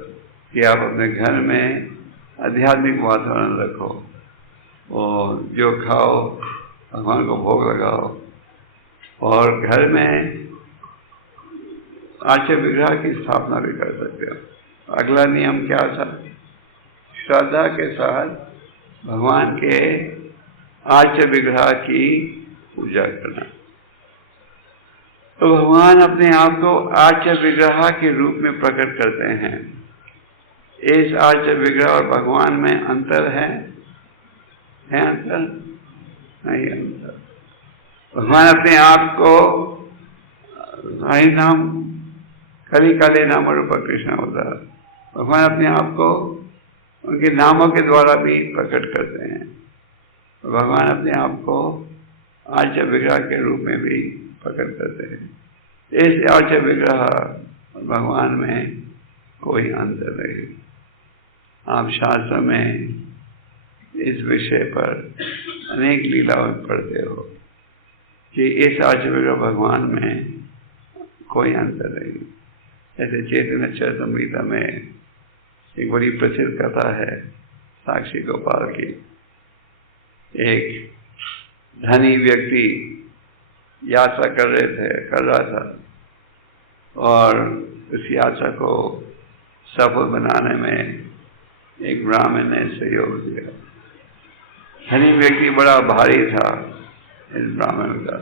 कि आप अपने घर में आध्यात्मिक वातावरण रखो और जो खाओ भगवान को भोग लगाओ। और घर में आचार्य विग्रह की स्थापना भी कर सकते हो। अगला नियम क्या था? श्रद्धा के साथ भगवान के आचार्य विग्रह की पूजा करना। तो भगवान अपने आप को आचार्य विग्रह के रूप में प्रकट करते हैं। इस आचार्य विग्रह और भगवान में अंतर है अंतर? नहीं अंतर। भगवान अपने आप को हरि नाम कली काले नाम रूप कृष्ण होता। भगवान अपने आप को उनके नामों के द्वारा भी प्रकट करते हैं। भगवान अपने आप को आचार्य विग्रह के रूप में भी प्रकट करते हैं। इस आचार्य विग्रह भगवान में कोई अंतर नहीं। आप शास्त्र में इस विषय पर अनेक लीलाओं पढ़ते हो कि इस आचार्य विग्रह भगवान में कोई अंतर नहीं। जैसे चैतन्य चरितमृत में एक बड़ी प्रसिद्ध कथा है साक्षी गोपाल की। एक धनी व्यक्ति यात्रा कर रहा था और उस यात्रा को सफल बनाने में एक ब्राह्मण ने सहयोग दिया। धनी व्यक्ति बड़ा भारी था इस ब्राह्मण का।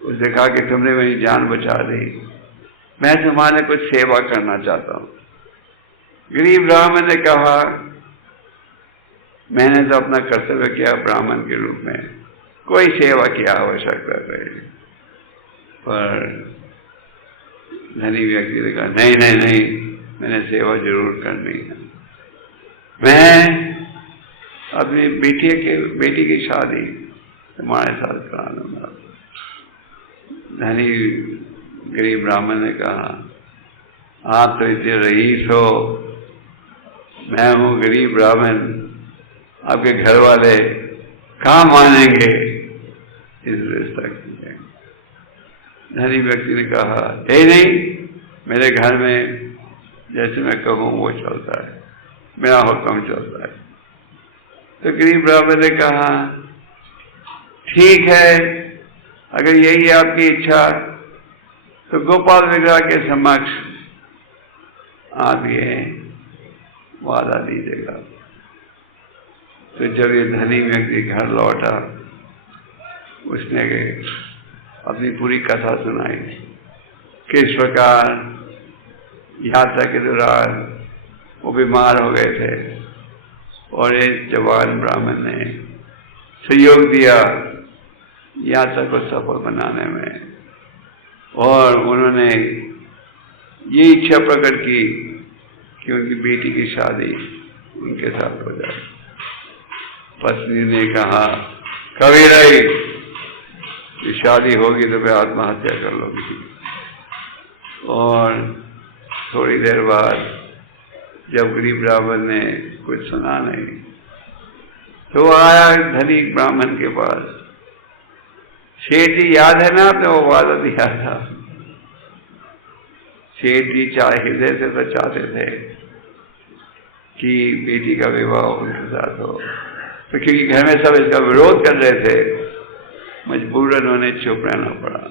उसने कहा कि तुमने मेरी जान बचा दी, मैं तुम्हारे कुछ सेवा करना चाहता हूं। गरीब ब्राह्मण ने कहा, मैंने तो अपना कर्तव्य किया ब्राह्मण के रूप में, कोई सेवा की आवश्यकता नहीं। पर धनी व्यक्ति ने कहा, नहीं नहीं नहीं, मैंने सेवा जरूर करनी है। मैं अपनी बेटी की शादी तुम्हारे साथ करा दूंगा। धनी गरीब ब्राह्मण ने कहा, आप तो इतने रईस हो, मैं हूं गरीब ब्राह्मण, आपके घर वाले कहाँ मानेंगे इस रिश्ता की। धनी व्यक्ति ने कहा, नहीं, मेरे घर में जैसे मैं कहूँ वो चलता है, मेरा हुक्म चलता है। तो गरीब ब्राह्मण ने कहा, ठीक है, अगर यही आपकी इच्छा तो गोपाल विग्रह के समक्ष आप ये वादा दीजिएगा। तो जब ये धनी व्यक्ति घर लौटा, उसने अपनी पूरी कथा सुनाई, किस प्रकार यात्रा के दौरान वो बीमार हो गए थे और एक जवान ब्राह्मण ने सहयोग दिया यात्रा को सफल बनाने में, और उन्होंने ये इच्छा प्रकट की कि उनकी बेटी की शादी उनके साथ हो जाए। पत्नी ने कहा, कभी रही कि शादी होगी तो मैं आत्महत्या कर लूंगी। और थोड़ी देर बाद जब गरीब ब्राह्मण ने कुछ सुना नहीं, तो आया धनी ब्राह्मण के पास, सेठ जी याद है ना आपने वो वादा दिया था। सेठ जी हृदय से तो चाहते थे कि बेटी का विवाह उनके साथ हो, तो क्योंकि घर में सब इसका विरोध कर रहे थे, मजबूरन उन्हें चुप रहना पड़ा।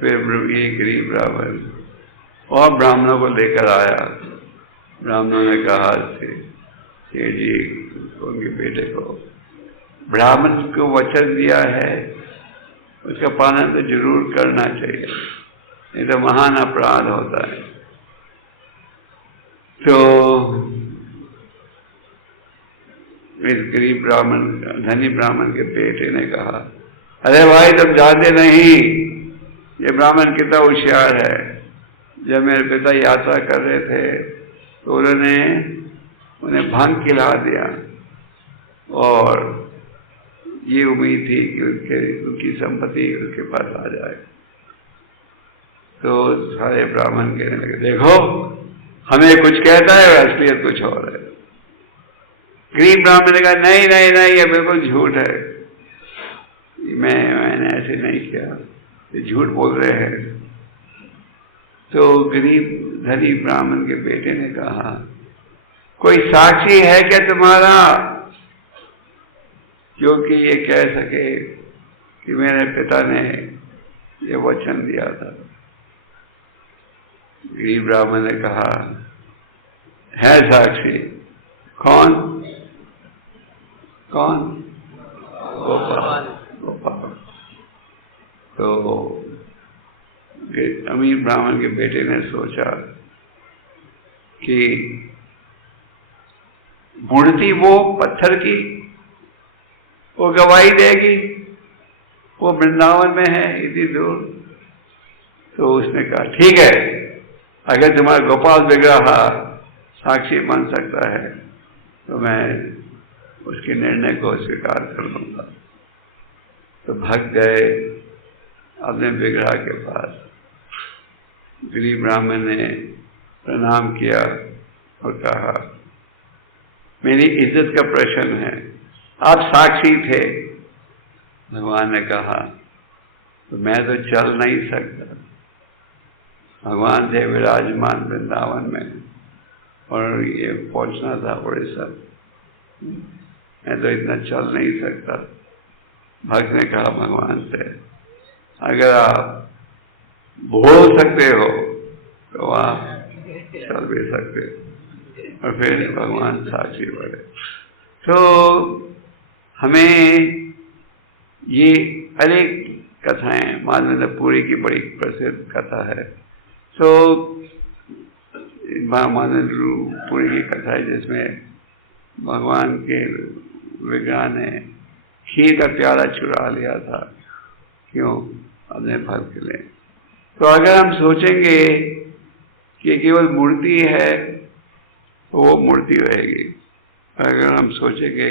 फिर ये गरीब ब्राह्मण और ब्राह्मणों को लेकर आया। ब्राह्मणों ने कहा, सेठ जी उनके बेटे को ब्राह्मण को वचन दिया है, उसका पालन तो जरूर करना चाहिए, नहीं तो महान अपराध होता है। तो इस गरीब ब्राह्मण, धनी ब्राह्मण के बेटे ने कहा, अरे भाई तुम जानते नहीं ये ब्राह्मण कितना होशियार है। जब मेरे पिता यात्रा कर रहे थे तो उन्होंने उन्हें भांग खिला दिया, और ये उम्मीद थी कि उनकी संपत्ति उसके पास आ जाए। तो सारे ब्राह्मण कहने लगे, देखो हमें कुछ कहता है और असलियत कुछ और है। गरीब ब्राह्मण ने कहा, नहीं नहीं नहीं, ये बिल्कुल झूठ है, मैंने ऐसे नहीं किया, ये झूठ बोल रहे हैं। तो गरीब धनी ब्राह्मण के बेटे ने कहा, कोई साक्षी है क्या तुम्हारा जो कि ये कह सके कि मेरे पिता ने ये वचन दिया था? गरीब ब्राह्मण ने कहा, है साक्षी। कौन? कौन? गोपाल। गोपाल। तो अमीर ब्राह्मण के बेटे ने सोचा कि मूर्ति वो पत्थर की, वो गवाही देगी, वो वृंदावन में है इतनी दूर। तो उसने कहा, ठीक है, अगर तुम्हारा गोपाल विग्रह साक्षी बन सकता है तो मैं उसके निर्णय को स्वीकार कर लूंगा। तो भग गए अपने विग्रह के पास। गरीब ब्राह्मण ने प्रणाम किया और कहा, मेरी इज्जत का प्रश्न है, आप साक्षी थे। भगवान ने कहा, तो मैं तो चल नहीं सकता, भगवान थे विराजमान वृंदावन में और ये पहुंचना था उड़ीसा, मैं तो इतना चल नहीं सकता। भक्त ने कहा भगवान से, अगर आप बोल सकते हो तो आप चल भी सकते, और फिर भगवान साक्षी बने। तो हमें ये अनेक कथाएं, माधवेंद्रपुरी की बड़ी प्रसिद्ध कथा है। तो माधवेंद्रपुरी की कथा है जिसमें भगवान के विग्रह ने खीर का प्याला चुरा लिया था, क्यों? अपने फल के लिए। तो अगर हम सोचेंगे कि केवल मूर्ति है तो वो मूर्ति रहेगी, अगर हम सोचेंगे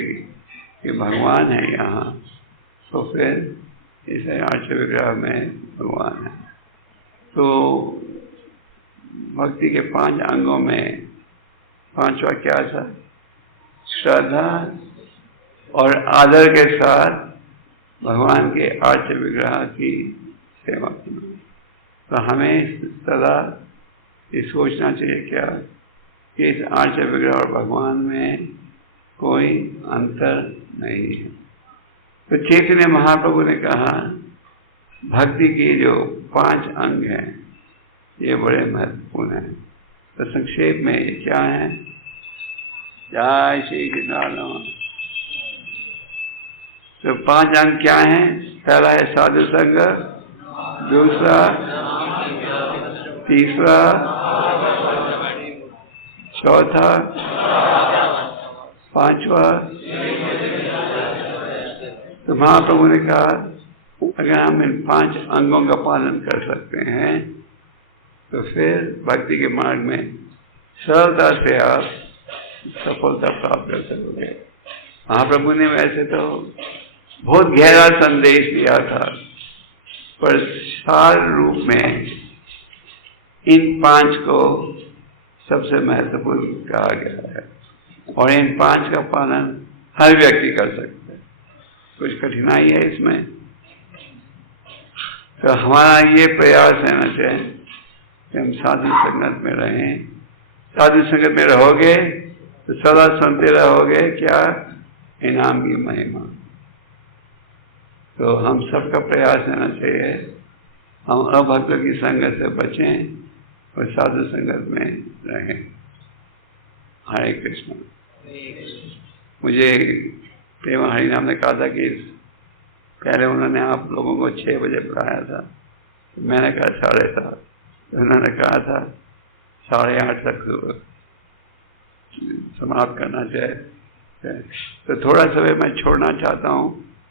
कि भगवान है यहाँ, तो फिर इस आर्य विग्रह में भगवान है। तो भक्ति के 5 अंगों में 5वां क्या था? श्रद्धा और आदर के साथ भगवान के आर्य विग्रह की सेवा करना। तो हमें सदा ये सोचना चाहिए क्या कि इस आर्य विग्रह और भगवान में कोई अंतर नहीं है। तो चैतन्य महाप्रभु ने कहा भक्ति के जो 5 अंग हैं ये बड़े महत्वपूर्ण हैं। तो संक्षेप में ये क्या है? जय श्री कृष्ण। तो 5 अंग क्या हैं? पहला है साधु संग, दूसरा, तीसरा, चौथा, 5वां। तो महाप्रभु ने कहा अगर हम इन 5 अंगों का पालन कर सकते हैं तो फिर भक्ति के मार्ग में सरलता से आप सफलता प्राप्त कर सकोगे। महाप्रभु ने वैसे तो बहुत गहरा संदेश दिया था, पर सार रूप में इन 5 को सबसे महत्वपूर्ण कहा गया है और इन 5 का पालन हर व्यक्ति कर सकता है। कुछ कठिनाई है इसमें, तो हमारा ये प्रयास रहना चाहिए कि हम साधु संगत में रहें। साधु संगत में रहोगे तो सदा सुनते रहोगे क्या? इनाम की महिमा। तो हम सबका प्रयास रहना चाहिए हम अभक्तों की संगत से बचें और साधु संगत में रहें। हरे कृष्ण। मुझे प्रेमा हरिनाम ने कहा था कि पहले उन्होंने आप लोगों को 6 बजे बुलाया था, तो मैंने कहा 7:30, तो उन्होंने कहा था 8:30 तक समाप्त करना चाहिए। तो थोड़ा समय मैं छोड़ना चाहता हूँ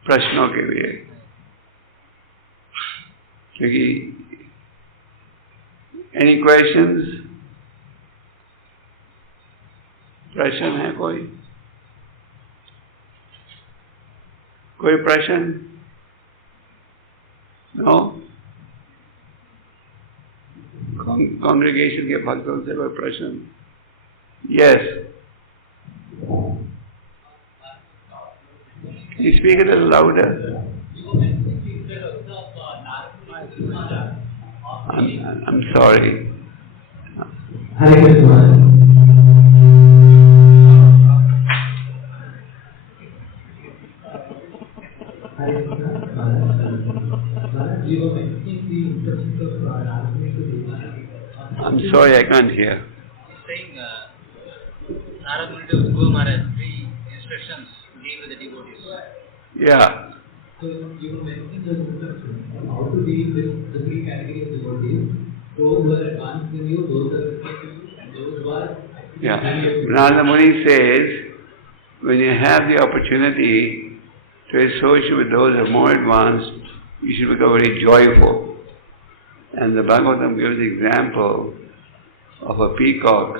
प्रश्नों के लिए, क्योंकि एनी क्वेश्चंस? प्रश्न है कोई प्रश्न? नो? कांग्रेगेशन के भक्तों से कोई प्रश्न? Yes. You speak a little louder. I'm sorry. Hare Krishna. I'm sorry, I can't hear. Saying Narad Muni to Guru Maharaj, 3 instructions to deal with the devotees. Yeah. So you mentioned the instructions on how to deal with the 3 categories of devotees: those who are advanced in you, those who are respected you, and those who are actually. Yeah. Narad Muni says, when you have the opportunity to associate with those who are more advanced, you should become very joyful. And the Bhagavatam gives the example of a peacock.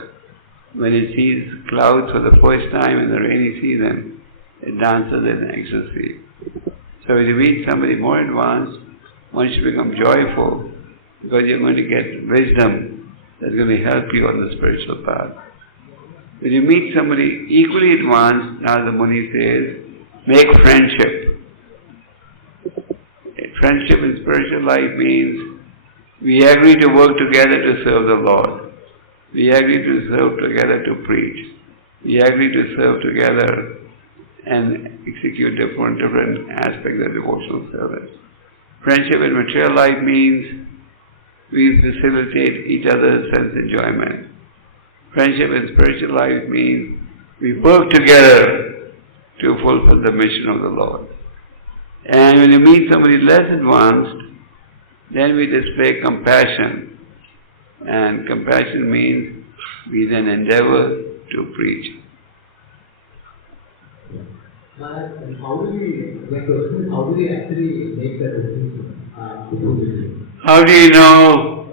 When it sees clouds for the first time in the rainy season, it dances in ecstasy. So when you meet somebody more advanced, one should become joyful because you're going to get wisdom that's going to help you on the spiritual path. When you meet somebody equally advanced, Narada Muni says, make friendship. Friendship in spiritual life means we agree to work together to serve the Lord. We agree to serve together to preach. We agree to serve together and execute different aspects of devotional service. Friendship in material life means we facilitate each other's sense enjoyment. Friendship in spiritual life means we work together to fulfill the mission of the Lord. And when you meet somebody less advanced, then we display compassion. And compassion means we then endeavor to preach. How do we actually make that distinction? How do you know,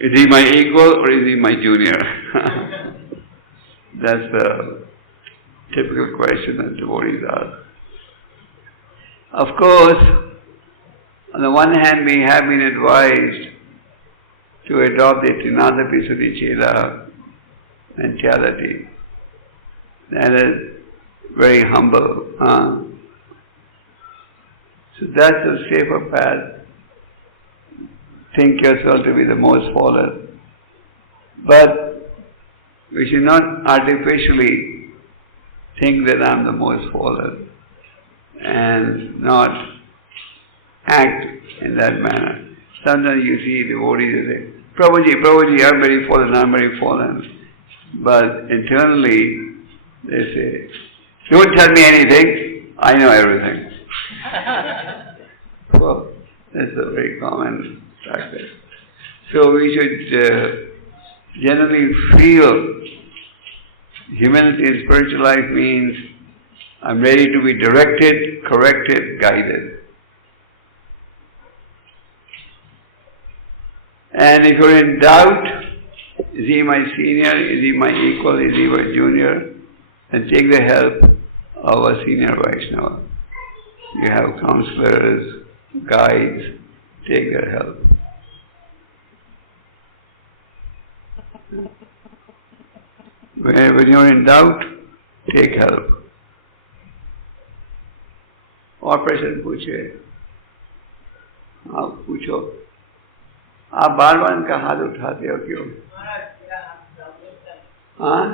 is he my equal or is he my junior? That's the typical question that devotees ask. Of course, on the one hand, we have been advised to adopt the Trinadapi Sudicela mentality. That is very humble. So that's a safer path. Think yourself to be the most fallen. But we should not artificially think that I'm the most fallen and not act in that manner. Sometimes you see devotees who say, Prabhuji, I'm very fallen. But internally they say, don't tell me anything, I know everything. Well, that's a very common practice. So we should generally feel humility in spiritual life means I'm ready to be directed, corrected, guided. And if you're in doubt, is he my senior, is he my equal, is he my junior, then take the help of a senior Vaishnava. You have counselors, guides, take their help. When you're in doubt, take help. और प्रश्न पूछे, आप पूछो, आप बार बार इनका हाथ उठाते हो क्यों? हाँ?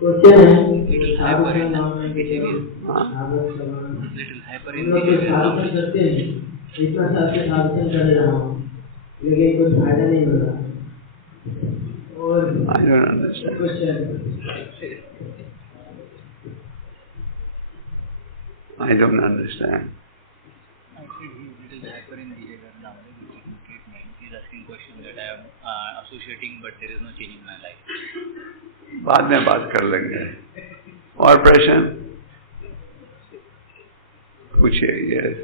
क्वेश्चन है little hyper in behavior. Little hyper in behavior. करते हैं, इतना साल से साधन कर रहा हूँ, लेकिन कुछ फायदा नहीं मिल रहा। और I don't understand. Question I don't understand. I think he's little hyper in behavior now. He's taking treatment. He's asking questions that I am associating, but there is no change in my life. बाद में बात कर लेंगे. और प्रश्न पूछिए. Yes.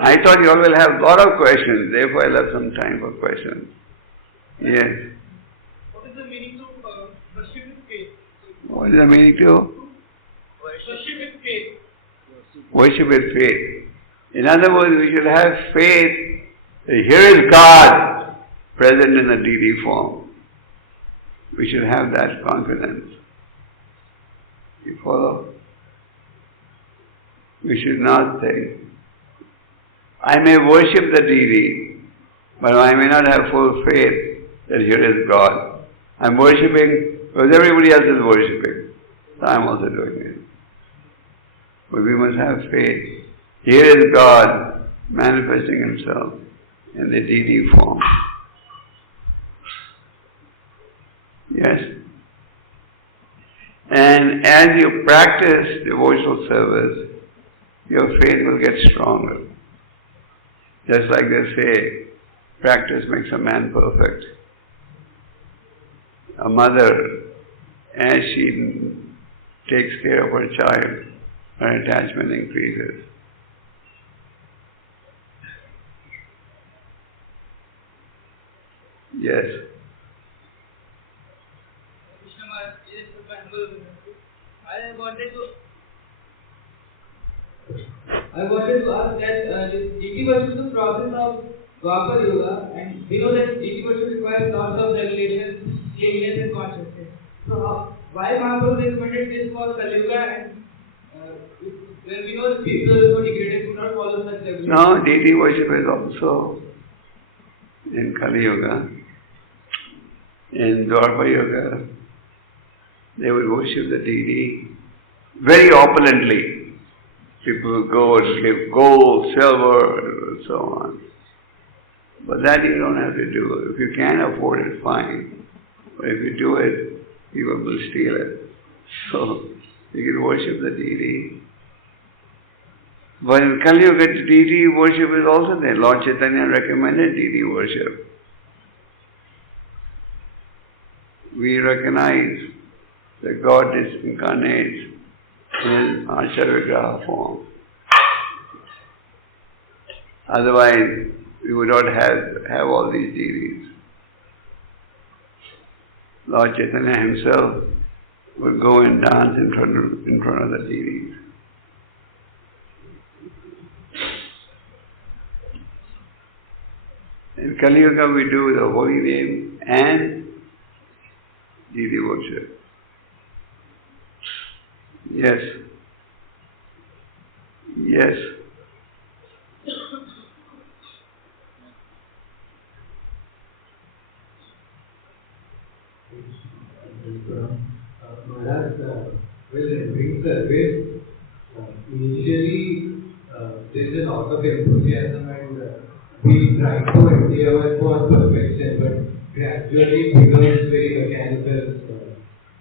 I thought you all will have a lot of questions. Therefore, I'll have some time for questions. Yes. What is the meaning of worship with faith? What is the meaning to Worship with faith. worship with faith? In other words, we should have faith that here is God present in the deity form. We should have that confidence. You follow? We should not think, I may worship the deity, but I may not have full faith that here is God. I'm worshipping because everybody else is worshipping, so I'm also doing it. But we must have faith. Here is God manifesting Himself in the deity form. Yes? And as you practice devotional service, your faith will get stronger. Just like they say, practice makes a man perfect. A mother, as she takes care of her child, her attachment increases. Yes. I wanted to ask that this deity worship is the process of Dwapar Yoga, and we know that deity worship requires lots of regulation, cleanliness and consciousness. So why Mahaprabhu recommended this for Kali Yuga, and when we know that people are so degraded to not follow such regulations? No, deity worship is also in Kali Yuga, in Dwapar Yuga. They would worship the deity very opulently. People would go and give gold, silver, and so on. But that you don't have to do. If you can't afford it, fine. But if you do it, people will steal it. So you can worship the deity. But in Kali Yuga, deity worship is also there. Lord Chaitanya recommended deity worship. We recognize that God is incarnate in Acharya Vigraha form. Otherwise, we would not have all these deities. Lord Chaitanya himself would go and dance in front of the deities. In Kali Yuga, we do the holy name and deity worship. Yes. Yes. Maharaj, well, during service, initially there is a lot of enthusiasm and we try to endeavor for perfection, but gradually it becomes very mechanical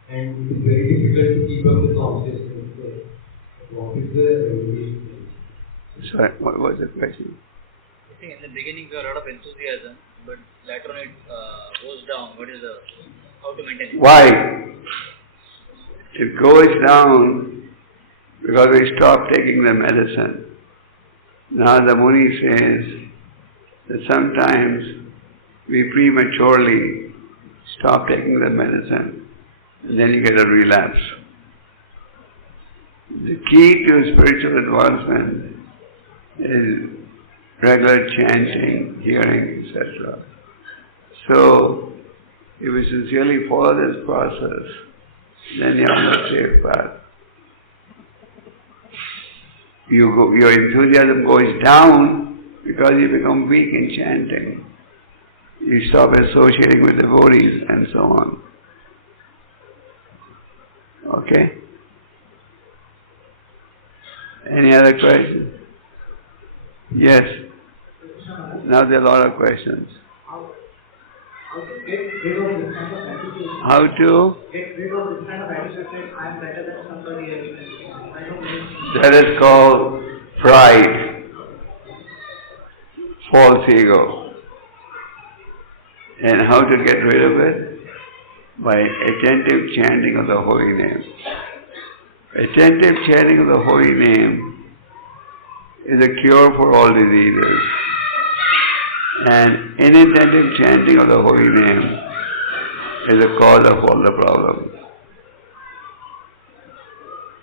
and it is very difficult to keep up the consciousness. What is the remedy? Sorry, what was the question? I think in the beginning there are a lot of enthusiasm, but later on it goes down. What is how to maintain it? Why? It goes down because we stop taking the medicine. Now the Muni says that sometimes we prematurely stop taking the medicine and then you get a relapse. The key to spiritual advancement is regular chanting, hearing, etc. So, if we sincerely follow this process, then you're on the safe path. Your enthusiasm goes down because you become weak in chanting. You stop associating with devotees and so on. Okay? Any other questions? Yes. Now there are a lot of questions. How to get rid of this kind of attitude? How to? Get rid of this kind of attitude that I'm better than somebody else. I don't need. That is called pride, false ego. And how to get rid of it? By attentive chanting of the holy name. Attentive chanting of the holy name is a cure for all diseases. And inattentive chanting of the holy name is the cause of all the problems.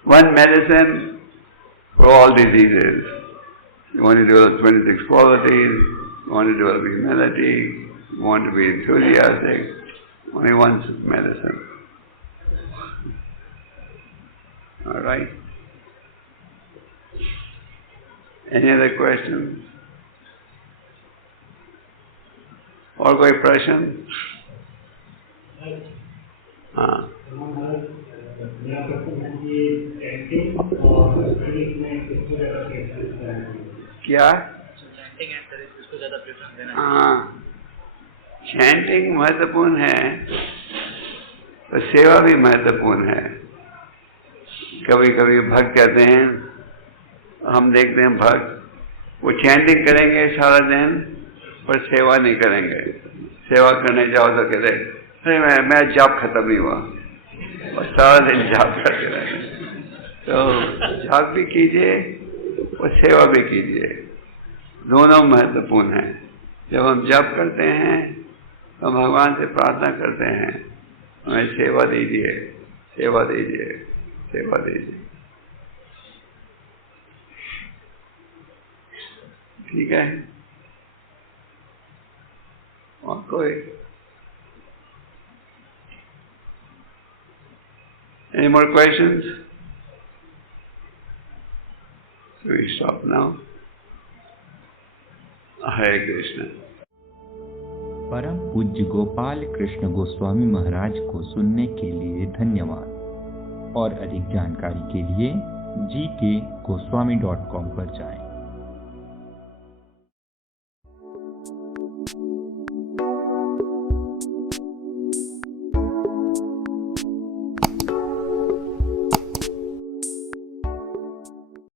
One medicine for all diseases. You want to develop 26 qualities, you want to develop humility, you want to be enthusiastic, only one medicine. All right? Any other questions? और कोई प्रश्न? हाँ. मेरा प्रश्न है कि chanting और spirit में किसको ज़्यादा प्रेफरेंस देना चाहिए? क्या? चैंटिंग एंड सर्विस किसको ज़्यादा प्रेफरेंस देना? हाँ. चैंटिंग महत्वपूर्ण है, तो सेवा भी महत्वपूर्ण है. कभी कभी भक्त कहते हैं, हम देखते हैं भक्त वो चैंटिंग करेंगे सारा दिन पर सेवा नहीं करेंगे. सेवा करने जाओ तो कहते अरे मैं जाप खत्म नहीं हुआ और सारा दिन जाप करते रहेंगे. तो जाप भी कीजिए और सेवा भी कीजिए, दोनों महत्वपूर्ण हैं. जब हम जाप करते हैं तो भगवान से प्रार्थना करते हैं हमें सेवा दीजिए, सेवा दीजिए, सेवा दीजिए. ठीक है? और कोई? Any more questions? So we stop now. Hare Krishna. परम पूज्य गोपाल कृष्ण गोस्वामी महाराज को सुनने के लिए धन्यवाद. और अधिक जानकारी के लिए gkgoswami.com पर जाएं।